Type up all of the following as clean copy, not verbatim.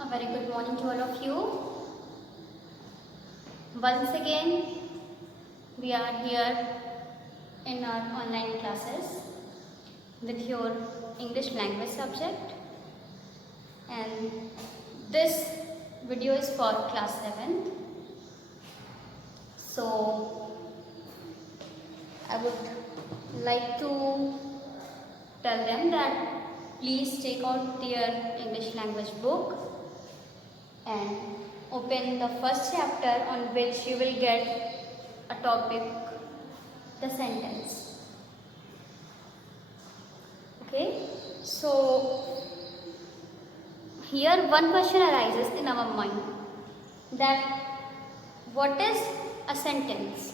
A very good morning to all of you. Once again, we are here in our online classes with your English language subject, and this video is for class 7th. So I would like to tell them that please take out their English language book and open the first chapter on which you will get a topic, the sentence. Okay, so here one question arises in our mind that what is a sentence.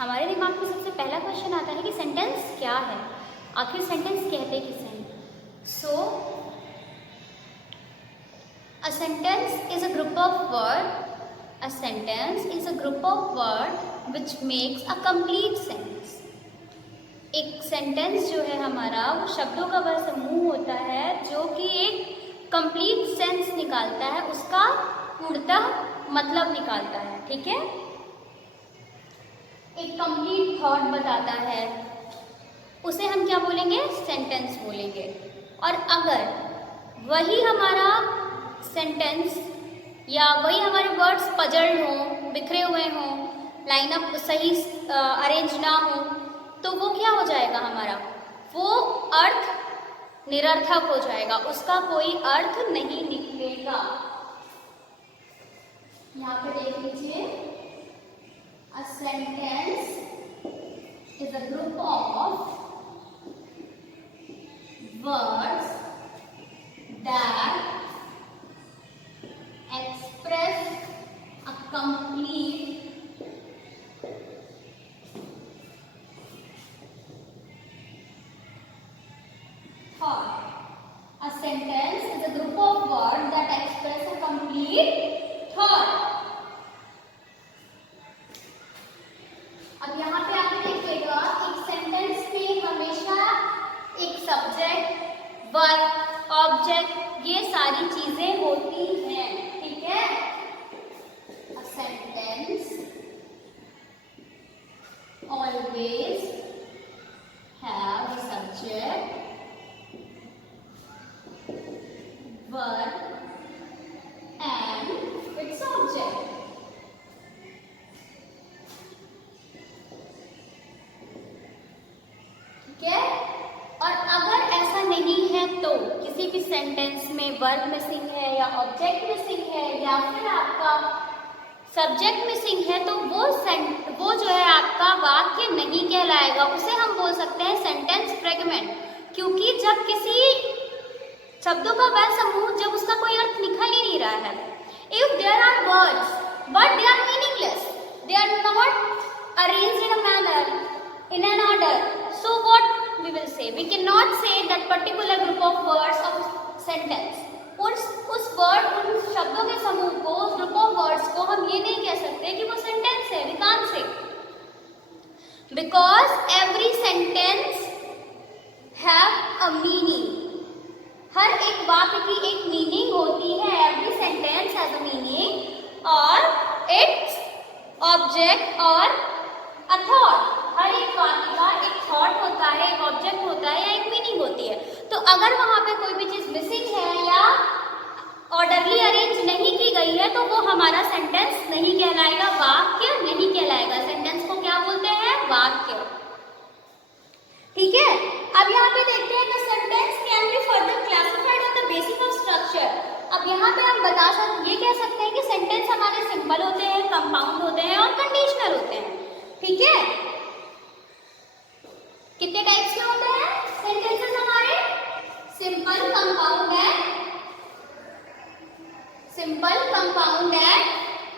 हमारे दिमाग में सबसे पहला question आता है कि sentence क्या है, आखिर सेंटेंस कहते किसे हैं. So a sentence is a group of word. A sentence is a group of word which makes a complete sentence. एक सेंटेंस जो है हमारा वो शब्दों का वह समूह होता है जो कि एक कंप्लीट सेंस निकालता है, उसका पूर्णतः मतलब निकालता है. ठीक है, एक कंप्लीट थॉट बताता है, उसे हम क्या बोलेंगे, सेंटेंस बोलेंगे. और अगर वही हमारा सेंटेंस या वही हमारे वर्ड्स पजल्ड हों, बिखरे हुए हों, लाइनअप सही अरेंज ना हो, तो वो क्या हो जाएगा हमारा, वो अर्थ निरर्थक हो जाएगा, उसका कोई अर्थ नहीं निकलेगा. यहाँ पे देख लीजिए, a sentence is a group of words that express a complete thought. A sentence is a group of words that express a complete thought. अब यहाँ पे आप देखिएगा, एक सेंटेंस में हमेशा एक सब्जेक्ट, वर्ब, ऑब्जेक्ट, ये सारी चीजें होती हैं. ठीक है, a sentence always have a subject, verb and its object. ठीक है, और अगर ऐसा नहीं है तो किसी भी सेंटेंस में वर्ब मिसिंग है या ऑब्जेक्ट मिसिंग है या फिर आपका सब्जेक्ट मिसिंग है, तो वो जो है आपका वाक्य नहीं कहलाएगा, उसे हम बोल सकते हैं सेंटेंस फ्रेगमेंट. क्योंकि जब किसी शब्दों का वह समूह, जब उसका कोई अर्थ निकल ही नहीं रहा है, if there are words but they are meaningless, they are not arranged in a manner, in an order, so what we will say, we cannot say that particular group of words of sentence. उस word, उन शब्दों के समूह को, उस group of words को हम ये नहीं कह सकते कि वो सेंटेंस है. we can't say, because every sentence have a meaning. हर एक वाक्य की एक मीनिंग होती है. every sentence has a meaning और its object और a thought. हर एक वाक्य का एक थॉट होता है, एक ऑब्जेक्ट होता है या एक मीनिंग होती है. तो अगर वहां पे कोई भी चीज मिसिंग है या ऑर्डरली अरेंज नहीं की गई है, तो वो हमारा सेंटेंस नहीं कहलाएगा, वाक्य नहीं कहलाएगा. सेंटेंस को क्या बोलते हैं, वाक्य. ठीक है, अब यहाँ पे देखते हैं कि sentence can be further classified on the basis of structure. अब यहाँ पे हम ये कह सकते हैं कि सेंटेंस हमारे सिंपल होते हैं, कंपाउंड होते हैं और कंडीशनल होते हैं. ठीक है, कितने टाइप्स के होते हैं सेंटेंसेस हमारे, सिंपल, कंपाउंड एंड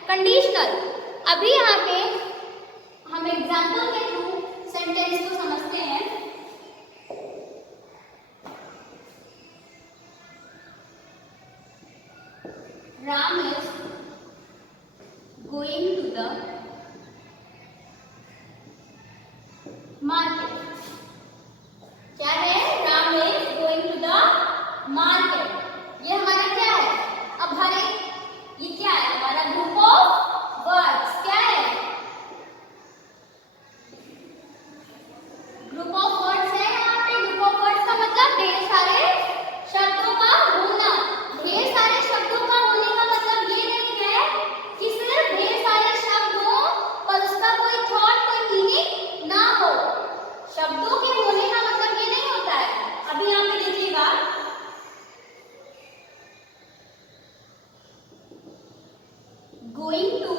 कंडीशनल. अभी यहाँ पे हम एग्जांपल के थ्रू सेंटेंस को समझते हैं. Ram is going to the market. क्या है, Ram is going to the market. ये हमारा क्या है, अब हर एक going to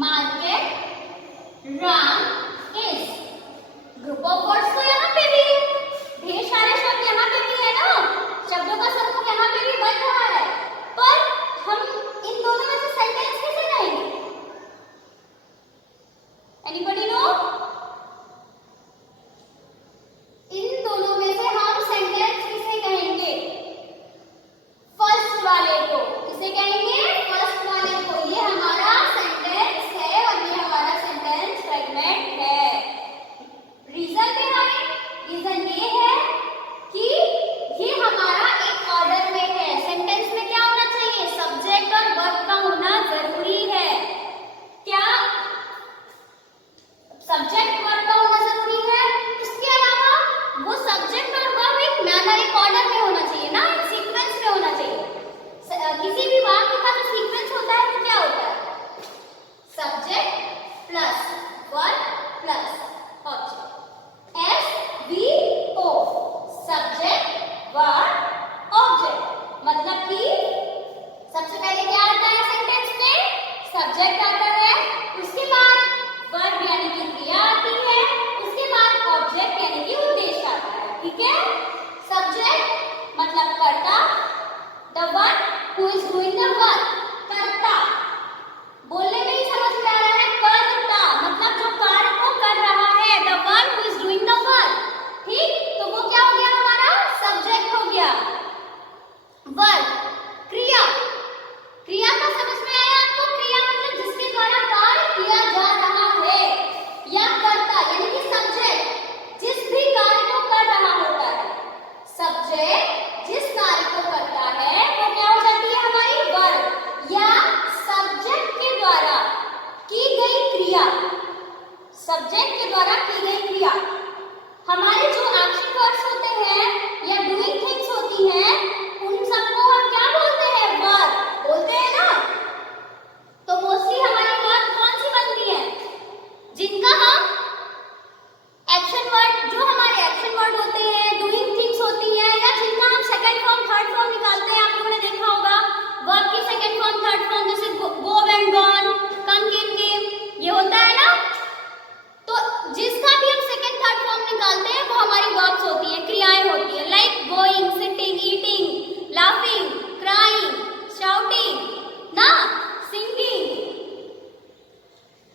market, Ram is. Group of words तो यहाँ पे भी, ढेर सारे शब्द यहाँ पे भी है ना, शब्दों का समूह यहाँ पे भी बन रहा है, पर हम इन दोनों में से सेंटेंस कैसे कहेंगे? Anybody no? इन दोनों में से हम सेंटेंस किसे कहेंगे? फर्स्ट वाले को किसे कहेंगे? फर्स्ट वाले को। ये हमारा सेंटेंस है और ये हमारा सेंटेंस फ्रेगमेंट है। रीजन क्या है? रीजन ये है कि ये हमारा एक ऑर्डर में है। सेंटेंस में क्या होना चाहिए? सब्जेक्ट और वर्ब का होना जरूरी है। क्या सब्जेक्ट वर्ब का होना जरूरी है? इसके अलावा वो सब्जेक्ट और वर्ब एक मैनर, एक ऑर्डर में होना चाहिए ना, एक सीक्वेंस में होना चाहिए। किसी भी वाक्य का जो सीक्वेंस होता है वो क्या होता है? Subject plus verb plus object. SVO, subject verb object. मतलब कि सबसे पहले क्या आता है सेंटेंस में? सब्जेक्ट आता है, उसके बाद वर्ब यानी कि क्रिया आती है, उसके बाद ऑब्जेक्ट यानी कि उद्देश्य आता है। ठीक है? सब्जेक्ट मतलब कर्ता, the one who is doing the work, कर्ता। बोलने में ही समझ में आ रहा है, कर्ता मतलब जो कार्य को कर रहा है, the one who is doing the work। ठीक? तो वो क्या हो गया हमारा? सब्जेक्ट हो गया। वर्ब क्रिया, क्रिया का समझ में आया आपको? क्रिया मतलब जिसके द्वारा कार्य किया जा रहा है, या कर्ता यानी कि सब्जेक्ट जिस भी कार्य को कर रहा होता है। सब्जेक्ट जिस कार्य को करता है वो क्या हो जाती है हमारी? वर्ब, या सब्जेक्ट के द्वारा की गई क्रिया। सब्जेक्ट के द्वारा की गई क्रिया। हमारे जो एक्शन वर्ड्स होते हैं या डूइंग थिंग्स होती हैं, उन सबको हम क्या बोलते हैं? वर्ब बोलते हैं ना। तो मोस्टली हमारी वर्ब कौन सी बनती है? जिनका हम एक्शन वर्ड, जो हमारे एक्शन वर्ड होते हैं, डूइंग थिंग्स होती हैं, या जिनका हम सेकंड फॉर्म थर्ड फॉर्म निकालते हैं। आप लोगों ने देखा होगा वर्ब की सेकंड फॉर्म थर्ड फॉर्म, जैसे गो वेंट गॉन, कम केम केम, ये होता है ना। तो जिसका भी हम सेकंड थर्ड फॉर्म निकालते हैं वो हमारी वर्ब्स होती हैं, क्रियाएं होती हैं। Like going, sitting, eating, laughing, crying, shouting ना, सिंगिंग।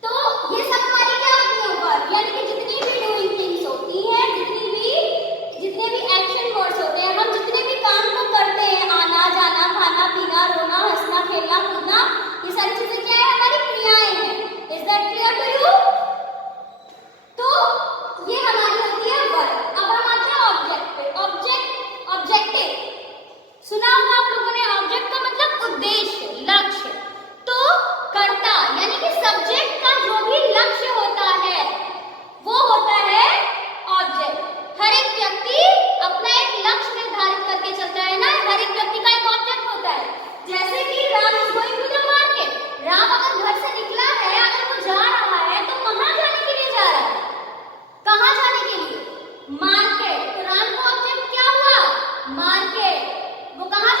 तो ये सब हमारी क्या होती है? वर्ब। यानी कि जितनी भी डूइंग थिंग्स होती हैं, जितने भी एक्शन वर्ड्स होते हैं, हम जितने भी काम को करते हैं, आना जाना, खाना पीना, रोना हंसना खेलना कूदना, ये सारी चीजें क्या है? हमारी क्रियाएं हैं। Is that clear to you? तो ये हमारी होती है वर्ब। अब हम आते हैं ऑब्जेक्ट पे। ऑब्जेक्ट, ऑब्जेक्टिव सुना होगा आप लोगों ने। ऑब्जेक्ट का मतलब उद्देश्य, लक्ष्य। तो कर्ता यानी कि सब्जेक्ट का जो भी लक्ष्य होता है वो होता है ऑब्जेक्ट। हर एक व्यक्ति अपना एक लक्ष्य निर्धारित करके चलता है ना, हर एक व्यक्ति का एक ऑब्जेक्ट होता है। जैसे कि Ram is going to the market. Ram अगर घर से निकला है, अगर वो जा रहा है, तो कहाँ जाने के लिए जा रहा है? कहाँ जाने के लिए? मार्केट। तो राम का ऑब्जेक्ट क्या हुआ? मार्केट। वो कहाँ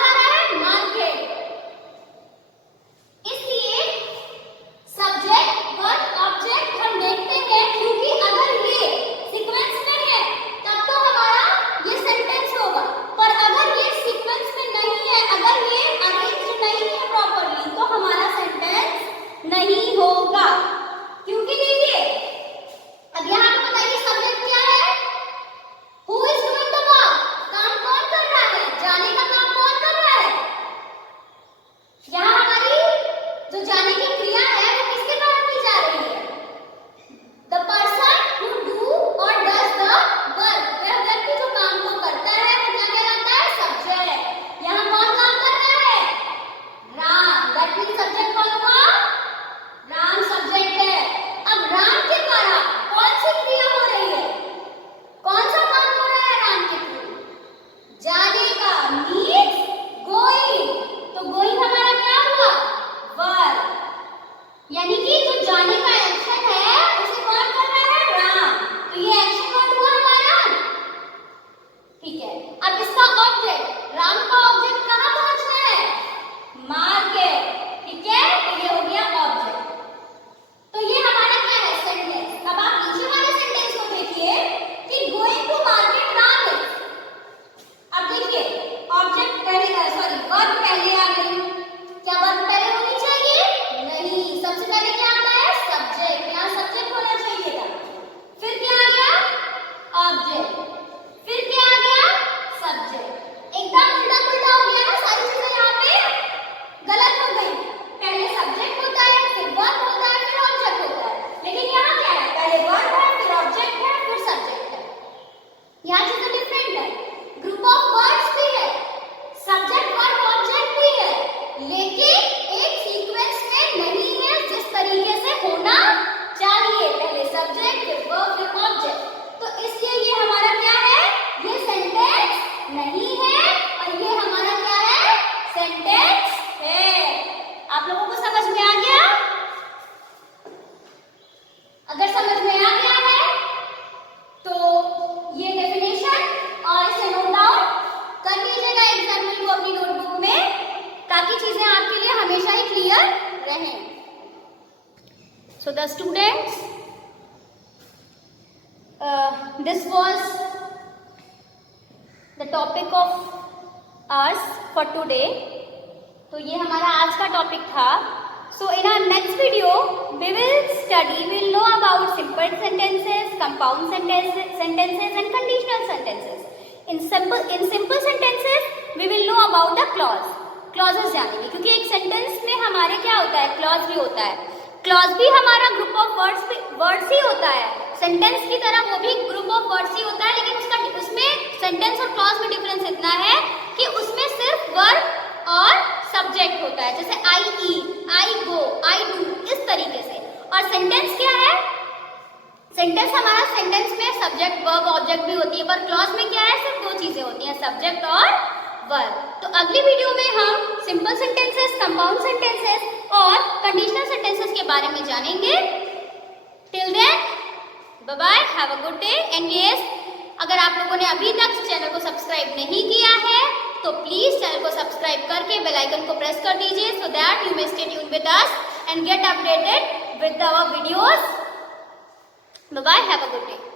क्लियर रहें। So the students, this was the topic of ours for today. तो ये हमारा आज का टॉपिक था. So in our next video we will know about simple sentences, compound sentences and conditional sentences. In simple sentences we will know about the clauses जानेंगे, क्योंकि एक sentence में हमारे क्या होता है, क्लॉज भी होता है. क्लॉज भी हमारा ग्रुप ऑफ वर्ड्स ही होता है. सेंटेंस की तरह वो भी ग्रुप ऑफ वर्ड्स ही होता है, लेकिन उसमें सेंटेंस और क्लॉज में डिफरेंस इतना है कि उसमें सिर्फ वर्ब और सब्जेक्ट होता है. जैसे आई ईट, आई गो, आई डू, इस तरीके से. और सेंटेंस क्या है, सेंटेंस हमारा सेंटेंस में सब्जेक्ट वर्ब ऑब्जेक्ट भी होती है, पर क्लॉज में क्या है, सिर्फ दो चीजें होती हैं, सब्जेक्ट और वर्ब. तो अगली वीडियो में हम सिंपल सेंटेंसेस, कंपाउंड सेंटेंसेस और कंडीशनल सेंटेंसेस के बारे में जानेंगे. Till then bye bye, have a good day. And yes, अगर आप लोगों ने अभी तक चैनल को सब्सक्राइब नहीं किया है तो प्लीज चैनल को सब्सक्राइब करके बेल आइकन को प्रेस कर दीजिए, so that you may stay tuned with us and get updated with our videos. Bye bye, have a good day.